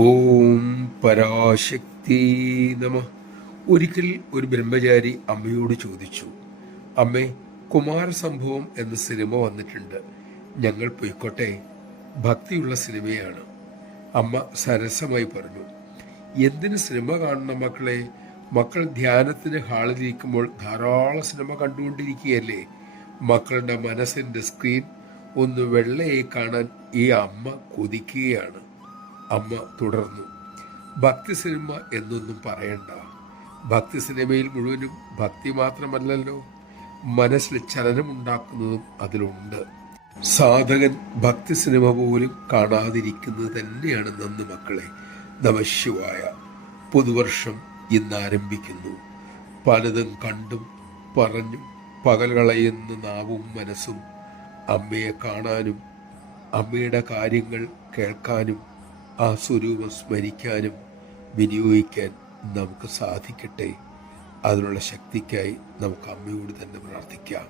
ഓം പരാശക്തി നമ. ഒരിക്കൽ ഒരു ബ്രഹ്മചാരി അമ്മയോട് ചോദിച്ചു, അമ്മേ, കുമാരസംഭവം എന്ന സിനിമ വന്നിട്ടുണ്ട്, ഞങ്ങൾ പോയിക്കോട്ടെ? ഭക്തിയുള്ള സിനിമയാണ്. അമ്മ സരസമായി പറഞ്ഞു, എന്തിന് സിനിമ കാണണം മക്കളെ? മക്കൾ ധ്യാനത്തിന് ഹാളിലിരിക്കുമ്പോൾ ധാരാളം സിനിമ കണ്ടുകൊണ്ടിരിക്കുകയല്ലേ? മക്കളുടെ മനസ്സിൻ്റെ സ്ക്രീൻ ഒന്ന് വെള്ളയെ കാണാൻ ഈ അമ്മ കൊതിക്കുകയാണ്. അമ്മ തുടർന്നു, ഭക്തി സിനിമ എന്നൊന്നും പറയണ്ട. ഭക്തി സിനിമയിൽ മുഴുവനും ഭക്തി മാത്രമല്ലല്ലോ, മനസ്സിൽ ചലനമുണ്ടാക്കുന്നതും അതിലുണ്ട്. സാധകൻ ഭക്തി സിനിമ പോലും കാണാതിരിക്കുന്നത് തന്നെയാണ് നന്ന് മക്കളെ. നമഃശിവായ. പുതുവർഷം ഇന്ന് ആരംഭിക്കുന്നു. പലതും കണ്ടും പറഞ്ഞും പകൽ കളയുന്ന നാവും മനസ്സും അമ്മയെ കാണാനും അമ്മയുടെ കാര്യങ്ങൾ കേൾക്കാനും ആ സ്വരൂപം സ്മരിക്കാനും വിനിയോഗിക്കാൻ നമുക്ക് സാധിക്കട്ടെ. അതിനുള്ള ശക്തിക്കായി നമുക്ക് അമ്മയോട് തന്നെ പ്രാർത്ഥിക്കാം.